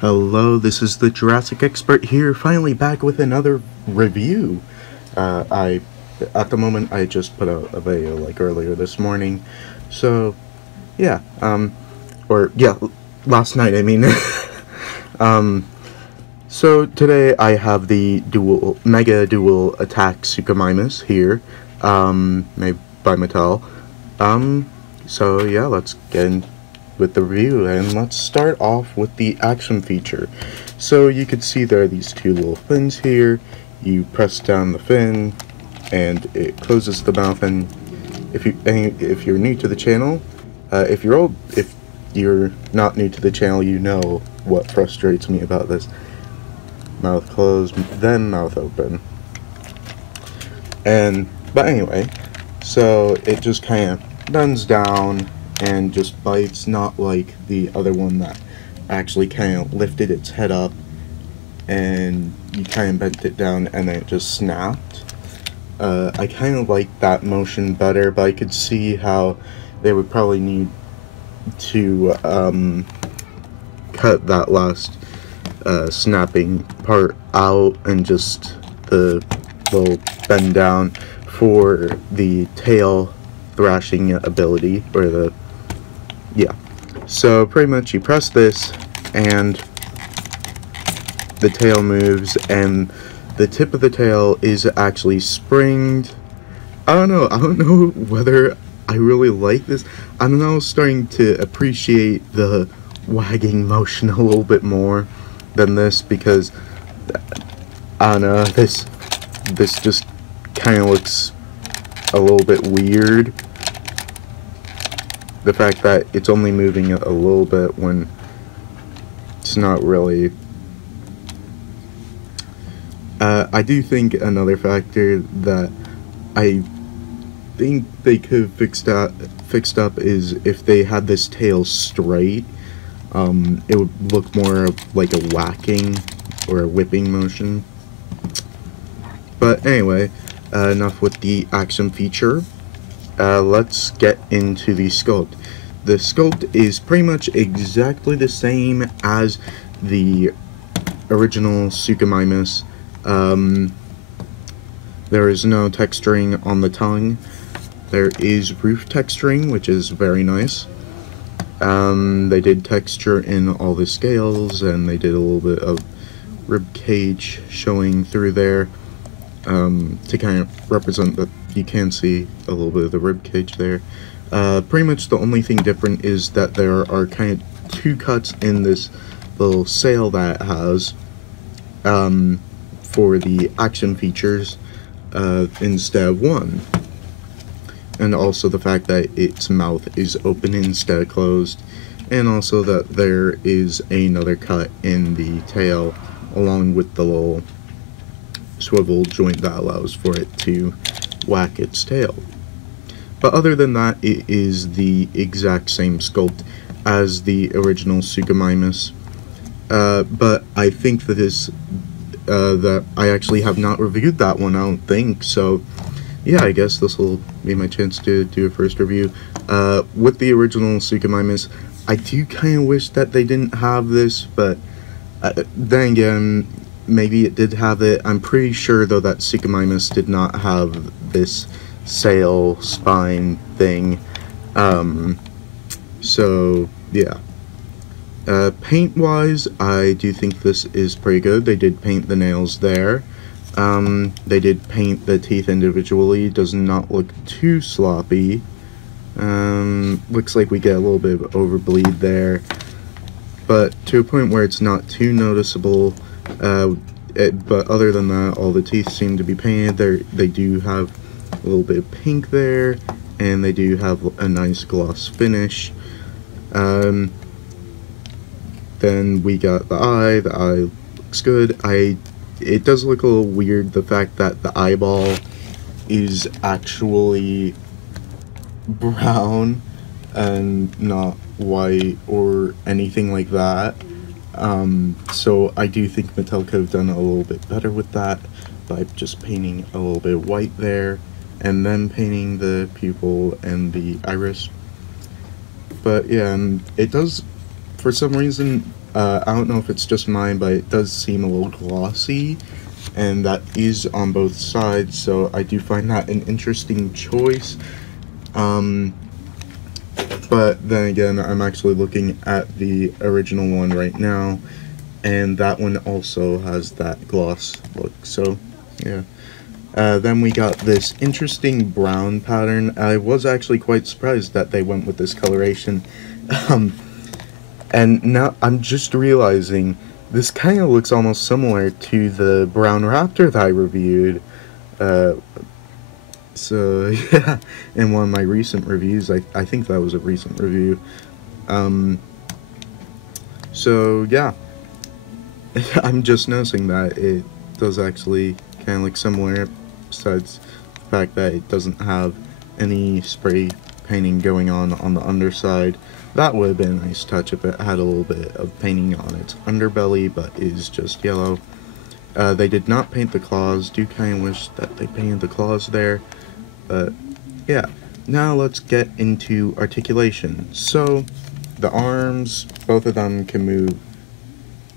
Hello, this is the Jurassic Expert here, finally back with another review. At the moment, I just put out a video like earlier this morning, so yeah, last night, I mean. So today I have the Mega Dual Attack Suchomimus here, made by Mattel. So yeah, let's get in with the review, and let's start off with the action feature. So you can see there are these two little fins here. You press down the fin and it closes the mouth. And if you're new to the channel, if you're not new to the channel, you know what frustrates me about this. Mouth closed, then mouth open. But anyway, so it just kind of bends down and just bites, not like the other one that actually kind of lifted its head up and you kind of bent it down and then it just snapped. I kind of like that motion better, but I could see how they would probably need to cut that last snapping part out and just the little bend down for the tail thrashing ability, or so pretty much you press this and the tail moves, and the tip of the tail is actually springed. I don't know whether I really like this. I'm now starting to appreciate the wagging motion a little bit more than this, because I don't know, this just kind of looks a little bit weird. The fact that it's only moving a little bit when it's not really. I do think another factor that I think they could have fixed up is if they had this tail straight. It would look more like a whacking or a whipping motion. But anyway, enough with the action feature. Let's get into the sculpt. The sculpt is pretty much exactly the same as the original Suchomimus. There is no texturing on the tongue. There is roof texturing, which is very nice. They did texture in all the scales, and they did a little bit of rib cage showing through there, to kind of represent that you can see a little bit of the rib cage there. Pretty much the only thing different is that there are kind of two cuts in this little sail that it has, for the action features, instead of one. And also the fact that its mouth is open instead of closed, and also that there is another cut in the tail along with the little swivel joint that allows for it to whack its tail. But other than that, it is the exact same sculpt as the original Suchomimus. But I think that that I actually have not reviewed that one, I don't think, so yeah, I guess this will be my chance to do a first review. With the original Suchomimus, I do kind of wish that they didn't have this, but then again, maybe it did have it. I'm pretty sure, though, that Suchomimus did not have this sail spine thing. So, yeah. Paint-wise, I do think this is pretty good. They did paint the nails there. They did paint the teeth individually. Does not look too sloppy. Looks like we get a little bit of overbleed there, but to a point where it's not too noticeable. But other than that, all the teeth seem to be painted. They do have a little bit of pink there, and they do have a nice gloss finish. Then we got the eye. The eye looks good. It does look a little weird, the fact that the eyeball is actually brown and not white or anything like that. So I do think Mattel could have done a little bit better with that by just painting a little bit of white there and then painting the pupil and the iris. But yeah, it does, for some reason, I don't know if it's just mine, but it does seem a little glossy, and that is on both sides, so I do find that an interesting choice. But then again, I'm actually looking at the original one right now, and that one also has that gloss look, so yeah. Then we got this interesting brown pattern. I was actually quite surprised that they went with this coloration. And now I'm just realizing this kind of looks almost similar to the brown raptor that I reviewed. So yeah, in one of my recent reviews, I think that was a recent review. So yeah, I'm just noticing that it does actually kind of look similar, besides the fact that it doesn't have any spray painting going on the underside. That would have been a nice touch if it had a little bit of painting on its underbelly, but is just yellow. They did not paint the claws. Do kind of wish that they painted the claws there. But yeah, now let's get into articulation. So the arms, both of them can move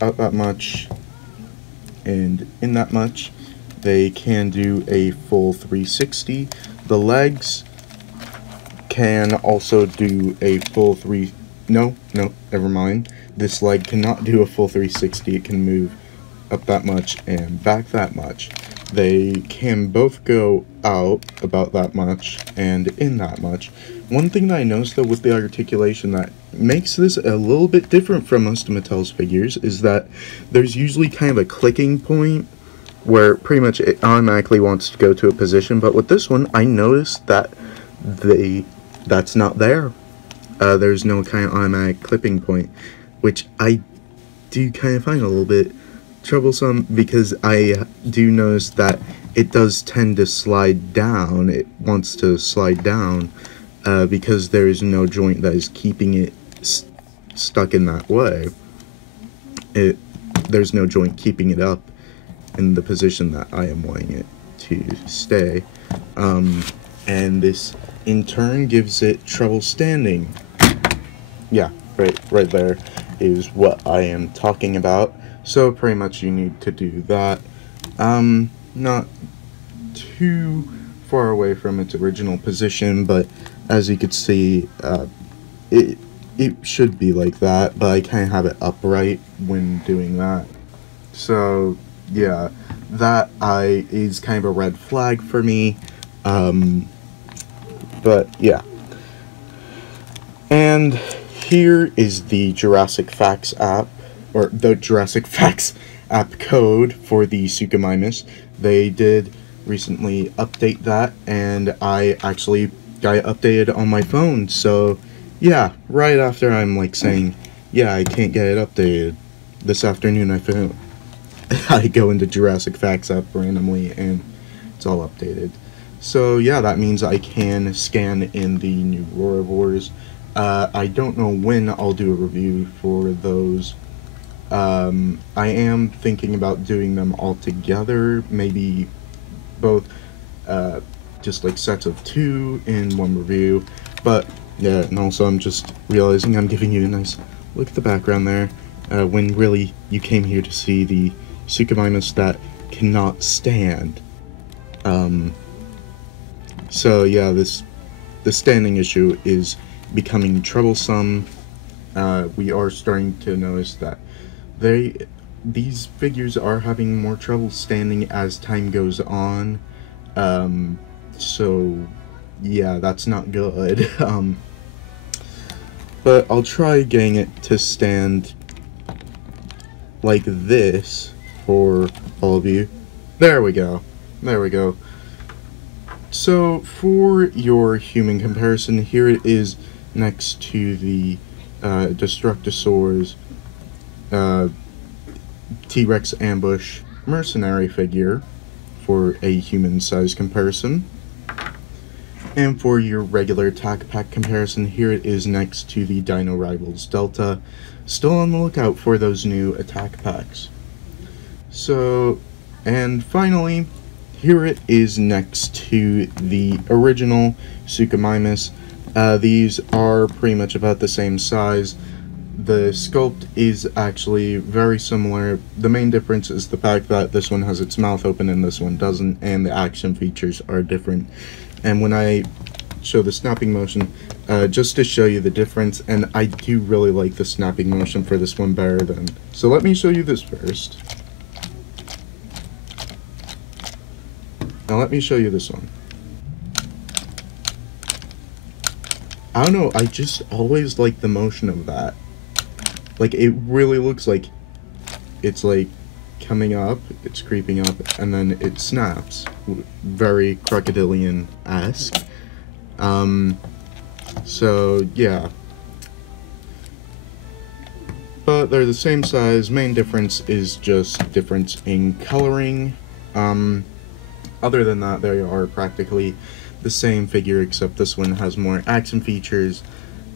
out that much and in that much. They can do a full 360. The legs can also do a full no, never mind. This leg cannot do a full 360. It can move up that much and back that much. They can both go out about that much and in that much. One thing that I noticed though with the articulation that makes this a little bit different from most of Mattel's figures is that there's usually kind of a clicking point where pretty much it automatically wants to go to a position, but with this one I noticed that that's not there. There's no kind of automatic clipping point, which I do kind of find a little bit troublesome, because I do notice that it does tend to slide down. It wants to slide down because there is no joint that is keeping it stuck in that way. There's no joint keeping it up in the position that I am wanting it to stay. And this in turn gives it trouble standing. Yeah, right there is what I am talking about. So pretty much you need to do that. Not too far away from its original position, but as you could see, it should be like that, but I kind of have it upright when doing that. So yeah, that is kind of a red flag for me. But yeah. And here is the Jurassic Facts app, or the Jurassic Facts app code for the Suchomimus. They did recently update that, and I actually got it updated on my phone. So yeah, right after I'm like saying, yeah, I can't get it updated, this afternoon I go into Jurassic Facts app randomly and it's all updated. So yeah, that means I can scan in the new Roarivores. I don't know when I'll do a review for those. I am thinking about doing them all together, maybe both just like sets of 2 in one review. But yeah, and also I'm just realizing I'm giving you a nice look at the background there, when really you came here to see the Suchomimus that cannot stand. So yeah, the standing issue is becoming troublesome. We are starting to notice that these figures are having more trouble standing as time goes on. So yeah, that's not good. But I'll try getting it to stand like this for all of you. There we go. There we go. So for your human comparison, here it is next to the Destructosaur's T-Rex ambush mercenary figure for a human size comparison. And for your regular attack pack comparison, here it is next to the Dino Rivals Delta. Still on the lookout for those new attack packs. So, and finally, here it is next to the original Suchomimus. These are pretty much about the same size. the sculpt is actually very similar. The main difference is the fact that this one has its mouth open and this one doesn't, and the action features are different. And when I show the snapping motion, just to show you the difference, and I do really like the snapping motion for this one better than... So let me show you this first. Now let me show you this one. I don't know, I just always like the motion of that. Like, it really looks like it's like coming up, it's creeping up, and then it snaps. Very crocodilian-esque. So yeah. But they're the same size. Main difference is just difference in coloring. Other than that, they are practically the same figure, except this one has more action features.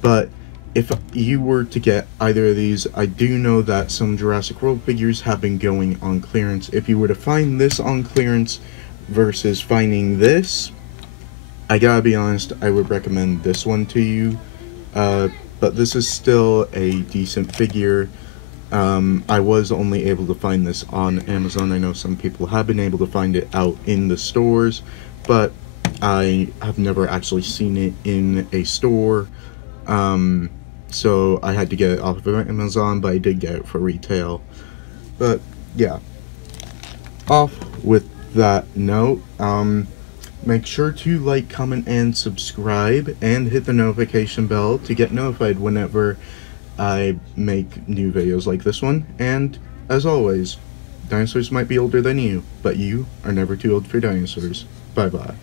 But if you were to get either of these, I do know that some Jurassic World figures have been going on clearance. If you were to find this on clearance versus finding this, I gotta be honest, I would recommend this one to you. But this is still a decent figure. I was only able to find this on Amazon. I know some people have been able to find it out in the stores, but I have never actually seen it in a store. So I had to get it off of Amazon, but I did get it for retail. But yeah, off with that note, make sure to like, comment, and subscribe, and hit the notification bell to get notified whenever I make new videos like this one. And as always, dinosaurs might be older than you, but you are never too old for dinosaurs. Bye bye.